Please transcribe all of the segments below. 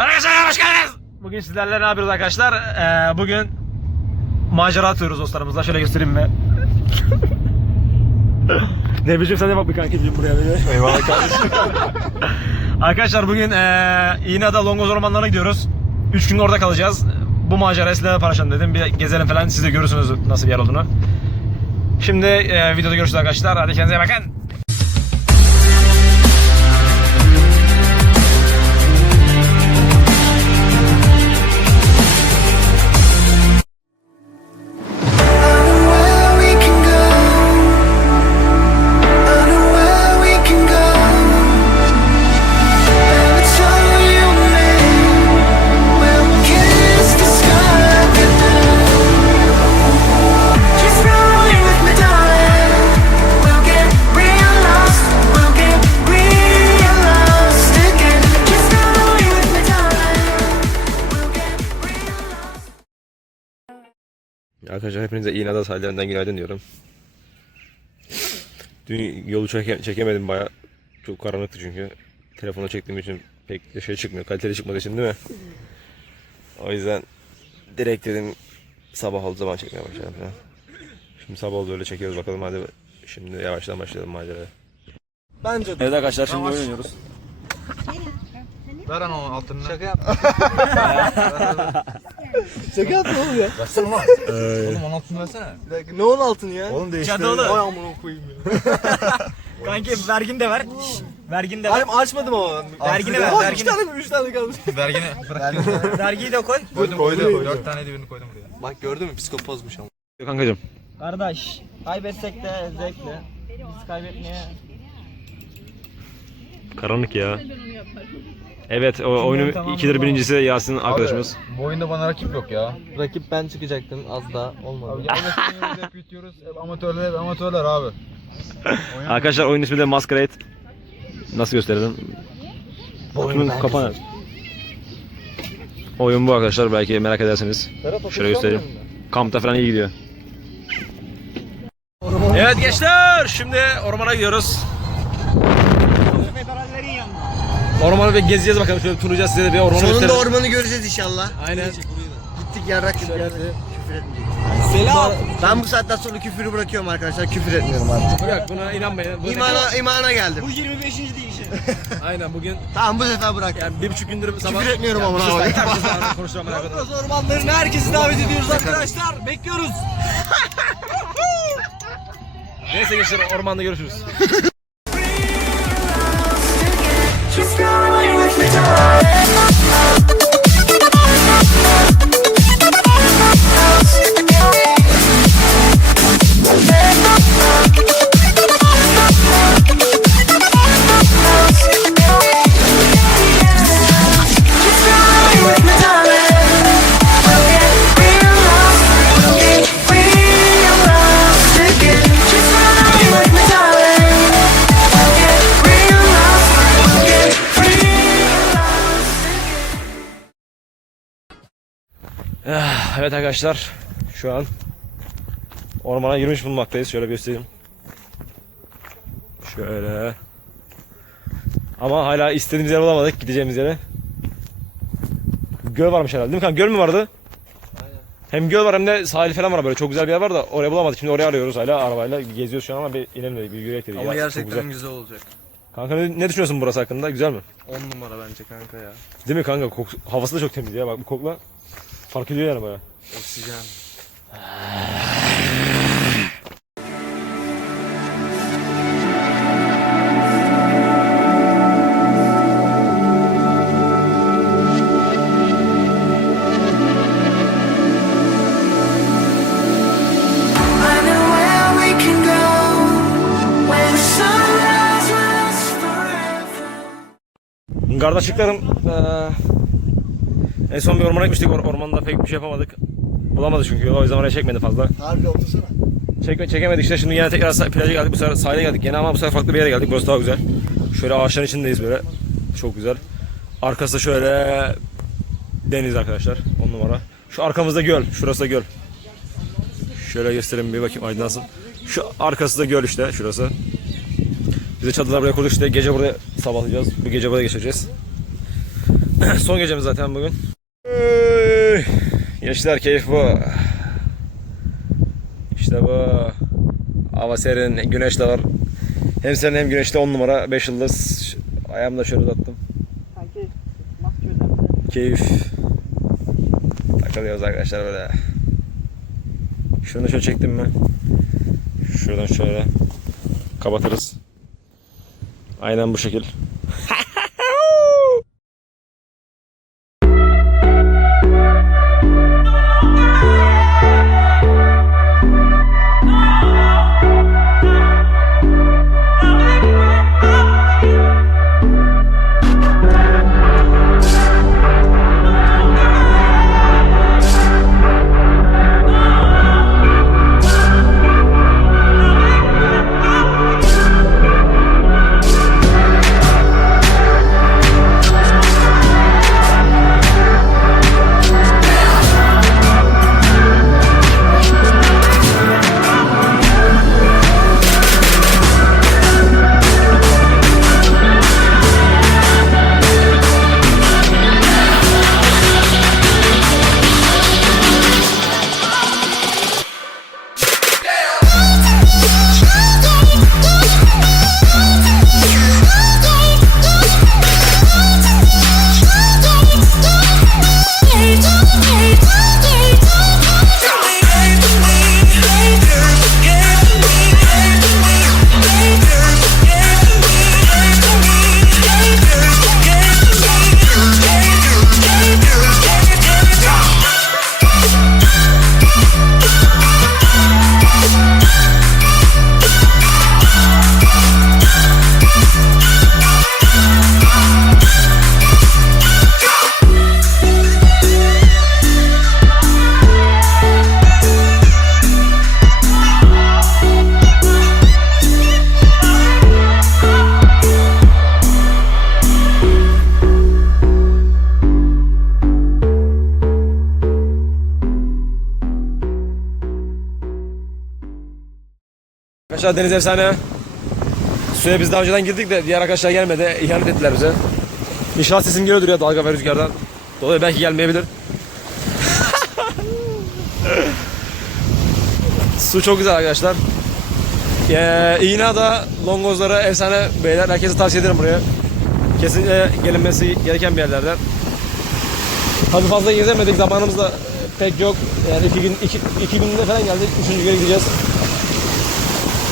Arkadaşlar hoş geldiniz. Bugün sizlerle ne yapıyoruz arkadaşlar? Ee, bugün macera atıyoruz dostlarımızla. Şöyle göstereyim mi? ne biçim sen de bak bir kankicim buraya. Bir. Eyvallah kardeşim. Arkadaşlar bugün ee, İğneada Longoz ormanlarına gidiyoruz. 3 gün orada kalacağız. Bu macerayı sizlerle paylaşalım dedim. Bir gezelim falan siz de görürsünüz nasıl bir yer olduğunu. Şimdi ee, videoda görüşürüz arkadaşlar. Hadi kendinize iyi bakın. Arkadaşlar hepinize İğneada sahillerinden günaydın diyorum. Dün yolu çeke- çekemedim baya. Çok karanlıktı çünkü. Telefona çektiğim için pek de şey çıkmıyor. Kaliteli çıkmadığı için değil mi? O yüzden direkt dedim sabah oldu zaman çekmeye başlayalım falan. Şimdi sabah oldu öyle çekiyoruz bakalım hadi şimdi yavaştan başlayalım maceraya. Evet arkadaşlar şimdi oyun oynuyoruz. Ver onu altını. Şaka Şaka yapma oğlum ya. Versene lan. Oğlum onun altını versene. Bir dakika, ne onun altını ya? Oğlum değiştir. Cadı oğlum. Oy amına koyayım ya. Kanki vergin de ver. Şşş, Vergin de ver. Halim açmadım ama. Vergini ver, Oğlum vergini. iki tane mi? Üç tane kaldı. Vergini bırak. Vergiyi de koy. koydum koydum. Dört tane de birini koydum buraya. Bak gördün mü? Psikopozmuş ama. Kankacım Kardeş, kaybetsek de zevkli. Biz kaybetmeye karanlık ya. Evet o oyunun ikidir birincisi Yasin arkadaşımız. Bu oyunda bana rakip yok ya. Rakip ben çıkacaktım. Az da olmadı. Abi hep yutuyoruz. Hep amatörler hep amatörler abi. Arkadaşlar oyun ismi de Masquerade. Nasıl gösterelim? Oyunun kapanır. Oyun bu arkadaşlar belki merak ederseniz. Şöyle göstereyim. Kampta falan iyi gidiyor. Evet gençler şimdi ormana gidiyoruz. Ormanı bir gezeceğiz bakalım şöyle turlayacağız size de bir ormanı Sonunda gösteririz. ormanı göreceğiz inşallah. Aynen. Gittik yarrak gibi geldi. Küfür etmeyecek. Selam. Ben bu saatten sonra küfürü bırakıyorum arkadaşlar. Küfür etmiyorum artık. Yok buna inanmayın. Bu İmana, imana geldim. 25. deyişi. Aynen bugün Tamam bu sefer bırak. yani bir buçuk gündür sabah... Küfür etmiyorum ama. Abi. konuşacağım merak etme. Ormaz ormanlarına herkesi davet ediyoruz arkadaşlar. Bekliyoruz. Neyse gençler ormanda görüşürüz. She's going with me to Evet arkadaşlar şu an ormana girmiş bulunmaktayız. Şöyle göstereyim. Şöyle. Ama hala istediğimiz yer bulamadık gideceğimiz yere. Göl varmış herhalde değil mi kanka? Göl mü vardı? Hem göl var hem de sahil falan var böyle çok güzel bir yer var da oraya bulamadık. Şimdi oraya arıyoruz hala arabayla geziyoruz şu an ama bir inelim dedik bir yürüyerek dedik. Ama Ya, gerçekten güzel. güzel olacak. Kanka ne, ne düşünüyorsun burası hakkında? Güzel mi? 10 numara bence kanka ya. Değil mi kanka? Koku, havası da çok temiz ya. Bak bu kokla fark ediyor yani baya. Oksijen. Know en son bir ormana gitmiştik. Or- ormanda pek bir şey yapamadık. Bulamadı çünkü. O yüzden oraya çekmedi fazla. Harbi otursana. Çekme, çekemedik işte. Şimdi yine tekrar plaja geldik. Bu sefer sahile geldik yine ama bu sefer farklı bir yere geldik. Burası daha güzel. Şöyle ağaçların içindeyiz böyle. Çok güzel. Arkası da şöyle deniz arkadaşlar. On numara. Şu arkamızda göl. Şurası da göl. Şöyle göstereyim bir bakayım aydınlansın. Şu arkası da göl işte şurası. Biz de çadırlar buraya kurduk işte. Gece burada sabahlayacağız. Bu gece burada geçireceğiz. Son gecemiz zaten bugün. Gençler keyif bu. İşte bu. Hava serin, güneş de var. Hem serin hem güneşli 10 numara 5 yıldız. Ayağımı da şöyle uzattım. Keyif. Takılıyoruz arkadaşlar böyle. Şunu şöyle çektim mi? Şuradan şöyle kapatırız. Aynen bu şekil. Arkadaşlar deniz efsane. Suya biz daha önceden girdik de diğer arkadaşlar gelmedi. İhanet ettiler bize. İnşallah sesim geliyordur ya dalga ve rüzgardan. Dolayı belki gelmeyebilir. Su çok güzel arkadaşlar. Ee, İğneada, Longozlara efsane beyler. Herkese tavsiye ederim buraya. Kesinlikle gelinmesi gereken bir yerlerden. Tabi fazla gezemedik. Zamanımız da pek yok. Yani iki gün iki, iki günde falan geldik. Üçüncü güne gideceğiz.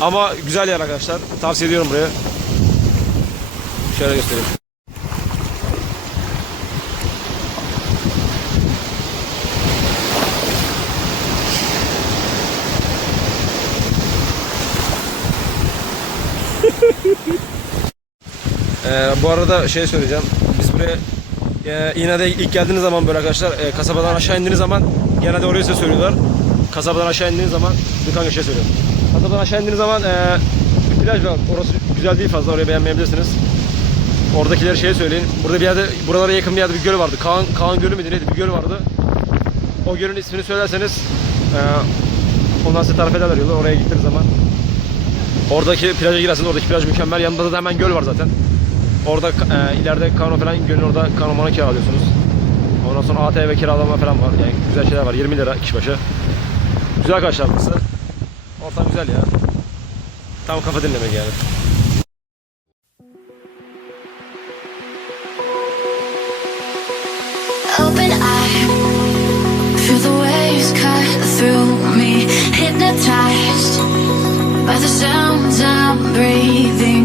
Ama güzel yer arkadaşlar. Tavsiye ediyorum buraya. Şöyle göstereyim. Ee, bu arada şey söyleyeceğim. Biz buraya e, İğne'de ilk geldiğiniz zaman böyle arkadaşlar e, kasabadan aşağı indiğiniz zaman genelde oraya size söylüyorlar. Kasabadan aşağı indiğiniz zaman bir kanka şey söylüyorum. Kasabadan aşağı indiğiniz zaman e, bir plaj var. Orası güzel değil fazla. Orayı beğenmeyebilirsiniz. Oradakileri şeye söyleyin. Burada bir yerde, buralara yakın bir yerde bir göl vardı. Kaan, Kaan Gölü müydü neydi? Bir göl vardı. O gölün ismini söylerseniz e, ondan size tarif ederler yolu. Oraya gittiğiniz zaman. Oradaki plaja girersiniz. Oradaki plaj mükemmel. Yanında da hemen göl var zaten. Orada e, ileride kano falan gölün orada kano mano kiralıyorsunuz. Ondan sonra ATV kiralama falan var. Yani güzel şeyler var. 20 lira kişi başı. Güzel burası. Ortam güzel ya. Tam kafa dinlemek yani. Open eye, feel the waves cut through me. Hypnotized by the sounds I'm breathing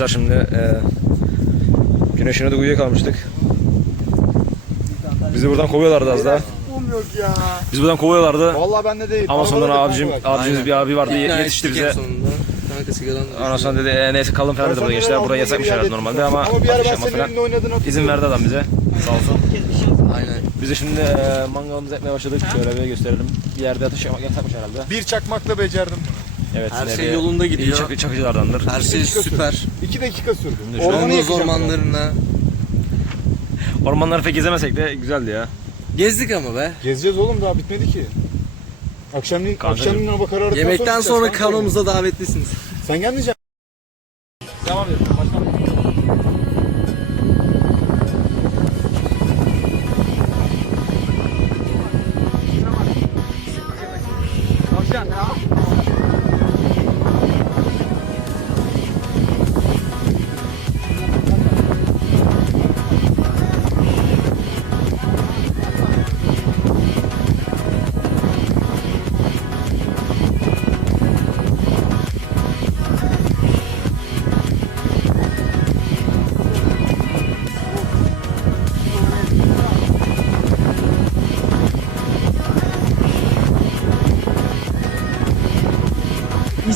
arkadaşlar şimdi e, güneşine de uyuyakalmıştık. Bizi buradan kovuyorlardı az daha. ya. Bizi buradan kovuyorlardı. Vallahi bende değil. Ama sonra abicim, abicimiz bir abi vardı İkna yetişti ettik en bize. sonunda. Kanka da Ondan sonra dedi e, neyse kalın falan dedi burada gençler. Buraya yasakmış herhalde normalde ama Ama bir ara ateş ben yapma senin falan. elinde oynadığını hatırlıyorum. İzin verdi adam bize. Sağ olsun. Aynen. Biz de şimdi e, mangalımızı yapmaya başladık. Şöyle bir gösterelim. Bir yerde ateş yapmak yasakmış herhalde. Bir çakmakla becerdim bunu. Evet. Her şey yolunda gidiyor. çak- çakıcılardandır. Her şey süper. İki dakika sürdü. Ormanı Longoz yakacağım ormanlarına. Ormanları pek gezemesek de güzeldi ya. Gezdik ama be. Gezeceğiz oğlum daha bitmedi ki. Akşamleyin, Kankacığım. akşamleyin hava karardıktan Yemekten sonra kanka. kanalımıza davetlisiniz. Sen gelmeyeceksin.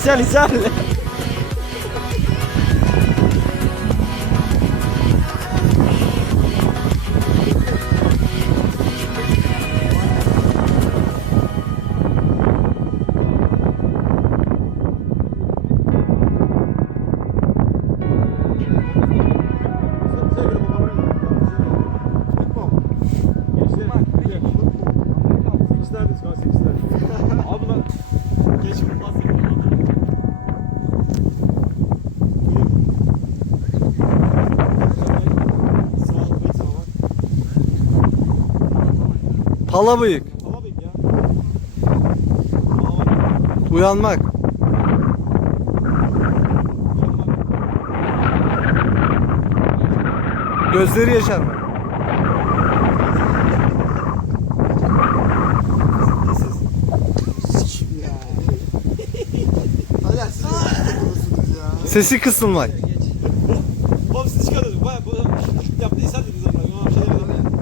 سالي سالي Pala bıyık. Uyanmak. Gözleri yaşarmak. Sesi kısılmak. Oğlum siz çıkartıyorsunuz. Baya bu yaptıysan dediniz ama. Ama bir şeyler dedim.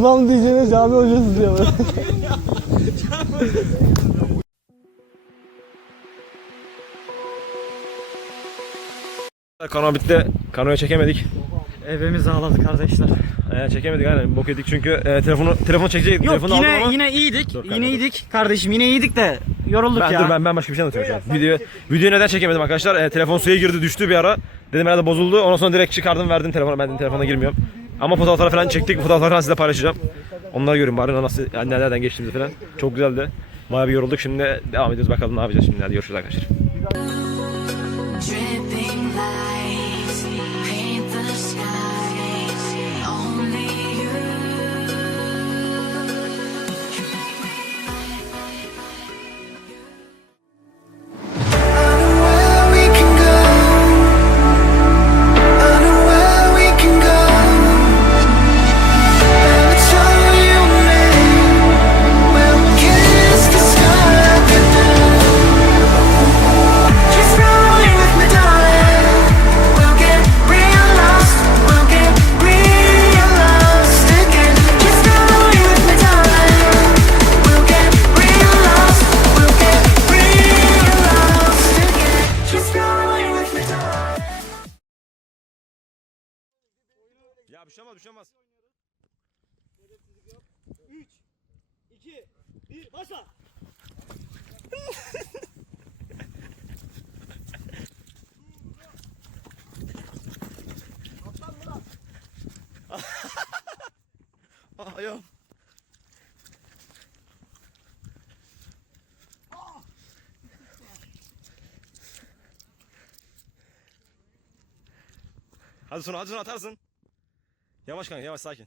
İmam diyeceğine cami hocası diyor. Kano bitti. Kanoya çekemedik. Evimiz ağladı kardeşler. E, çekemedik aynen. Bok yedik çünkü e, telefonu telefonu çekecektik. Yok telefonu yine ama... yine iyiydik. Dur yine iyiydik kardeşim yine iyiydik de yorulduk Ben, ya. dur ben, ben başka bir şey anlatıyorum şu an. Video, videoyu neden çekemedim arkadaşlar? E, telefon suya girdi düştü bir ara. Dedim herhalde bozuldu. Ondan sonra direkt çıkardım verdim telefonu. Ben telefona girmiyorum. Ama fotoğrafları falan çektik. Fotoğrafları falan size paylaşacağım. Onları görün bari nasıl yani nereden geçtiğimizi falan. Çok güzeldi. Bayağı bir yorulduk. Şimdi devam ediyoruz. Bakalım ne yapacağız şimdi. Hadi görüşürüz arkadaşlar. Hadi sonra hadi sonra atarsın. Yavaş kanka yavaş sakin.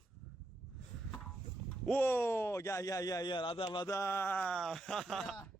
Oo gel gel gel gel adam adam.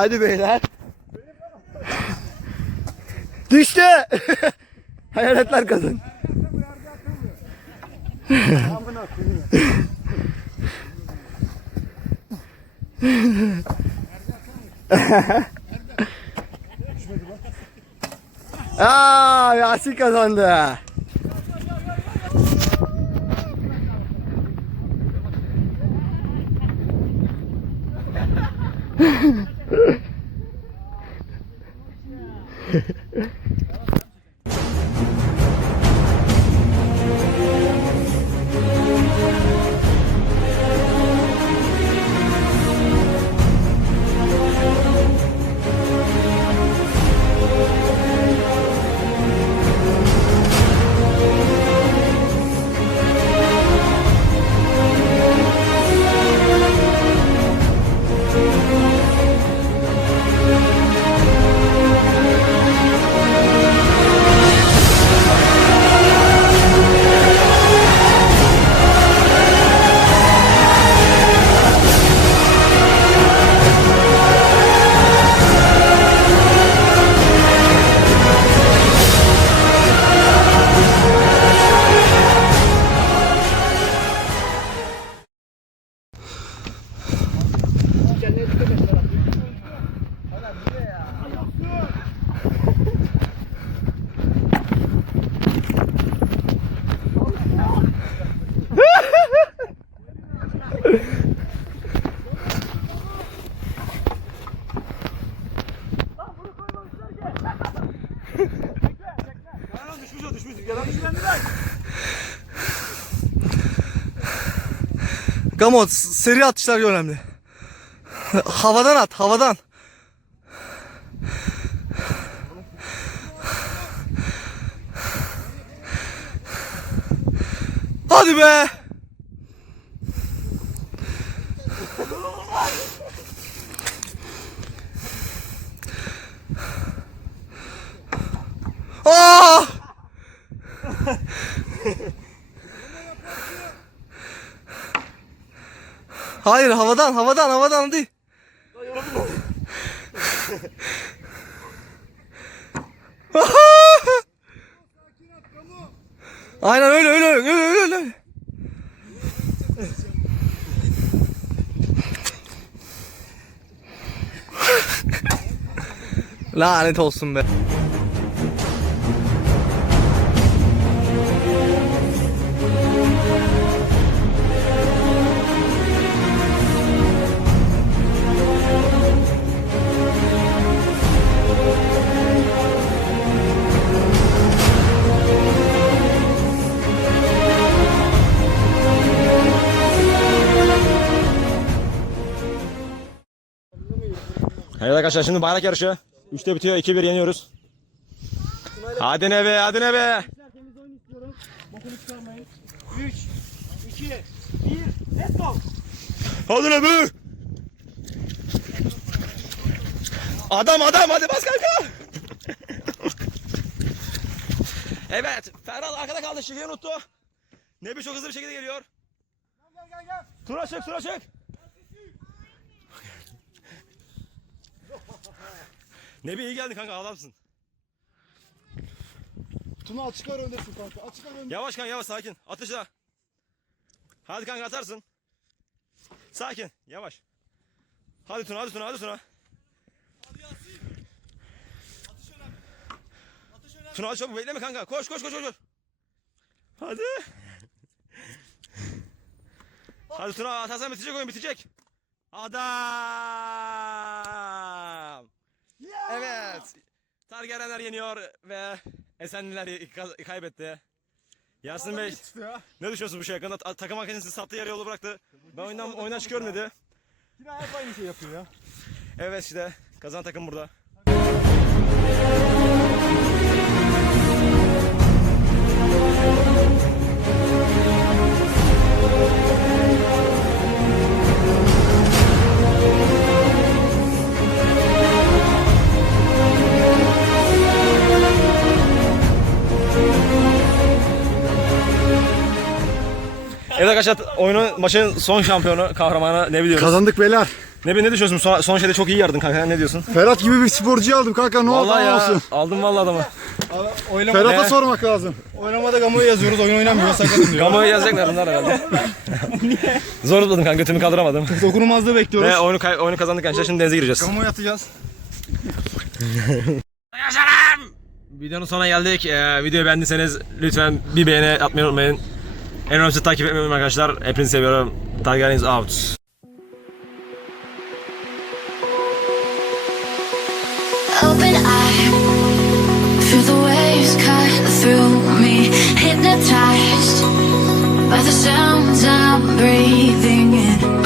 Hadi beyler. Düştü. Hayaletler kazın. Aa, Yasin kazandı. Gamo seri atışlar önemli. havadan at havadan. Hadi be. Aa! Hayır havadan havadan havadan değil. Aynen öyle öyle öyle öyle öyle. Lanet olsun be. Arkadaşlar şimdi bayrak yarışı. 3'te bitiyor 2-1 yeniyoruz. Hadi ne be hadi ne be. 3, 2, 1, let's go. Hadi ne be. Adam adam hadi bas kanka. evet Ferhat arkada kaldı şifreyi unuttu. Nebi çok hızlı bir şekilde geliyor. Gel gel gel. Tura çık tura çık. Nebi iyi geldin kanka adamsın. Tuna açık ara öndesin kanka. Açık ara öndesin. Yavaş kanka yavaş sakin. Atışla. Hadi kanka atarsın. Sakin. Yavaş. Hadi Tuna hadi Tuna hadi Tuna. Tuna hadi çabuk bekleme kanka. Koş koş koş koş. koş. Hadi. Hadi Tuna atarsan bitecek oyun bitecek. Adam. Evet. Targaryenler yeniyor ve Esenliler kaybetti. Yasin Bey ne düşünüyorsun bu şey hakkında? Ta- Takım arkadaşınızı sattığı yarı yolu bıraktı. Ben oyundan çıkıyorum dedi. Yine hep aynı şey yapıyor ya. Evet işte kazan takım burada. Evet arkadaşlar oyunun maçın son şampiyonu kahramanı ne biliyoruz? Kazandık beyler. Ne ne düşünüyorsun? Son, son şeyde çok iyi yardın kanka. Ne diyorsun? Ferhat gibi bir sporcuyu aldım kanka ne oldu Vallahi ya. olsun. Aldım vallahi adamı. Ferhat'a sormak lazım. Oynamada gamoyu yazıyoruz oyun oynamıyor sakatım diyor. Gamo'yu yazacaklar bunlar herhalde. Zor tutladım kanka götümü kaldıramadım. Dokunulmazlığı bekliyoruz. Ve oyunu, kay- oyunu kazandık gençler şimdi denize gireceğiz. Gamoyu atacağız. Videonun sonuna geldik. Ee, videoyu beğendiyseniz lütfen bir beğeni atmayı unutmayın. En önemlisi takip etmeyi arkadaşlar. Hepinizi seviyorum. Targaryen is out. Open eye, feel the waves cut through me. Hypnotized by the sounds I'm breathing in.